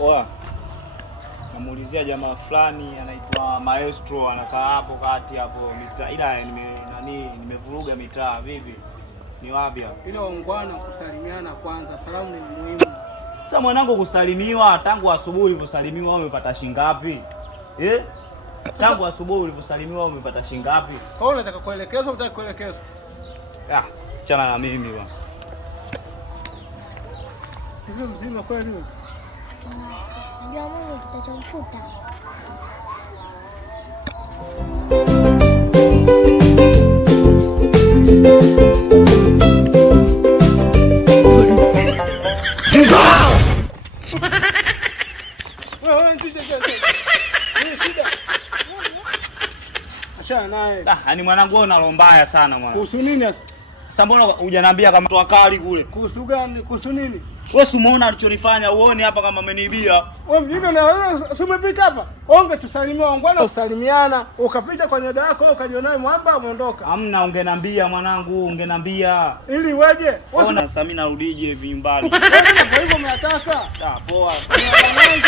Oa. Namuulizia jamaa fulani anaitwa Maestro, anakaa hapo kati hapo mitaa. Ila nimevuruga mitaa vipi? Ni wapi hapo? Ile ungwana kusalimiana kwanza, salamu ni muhimu. Sasa mwanangu, kusalimiwa tangu asubuhi ulivyosalimiwa umepata shingapi? Tangu asubuhi ulivyosalimiwa umepata shingapi? Wewe unataka kuelekezwa au unataka kuelekezwa? Chana na mimi bwana. Hivi mzima kweli wewe? Najua Mungu kitachomkuta. Achana naye. Yaani mwanangu wewe unalo mbaya sana mwanangu. Kuhusu nini sasa? Sasa mbona hujaniambia kama mtu akali kule? Kuhusu gani? Kuhusu nini? Wewe si umeona alichonifanya, uone hapa kama ameniibia. Wewe mjinga na wewe si umepita hapa? Onge tusalimie ongwana usalimiana, ukapita kwa nyoda yako ukajiona mwamba umeondoka. Hamna, ungeniambia mwanangu, ungeniambia. Ili weje? Ona sasa mimi narudije hivi nyumbani. Kwa hivyo mnataka? Poa. Mwanangu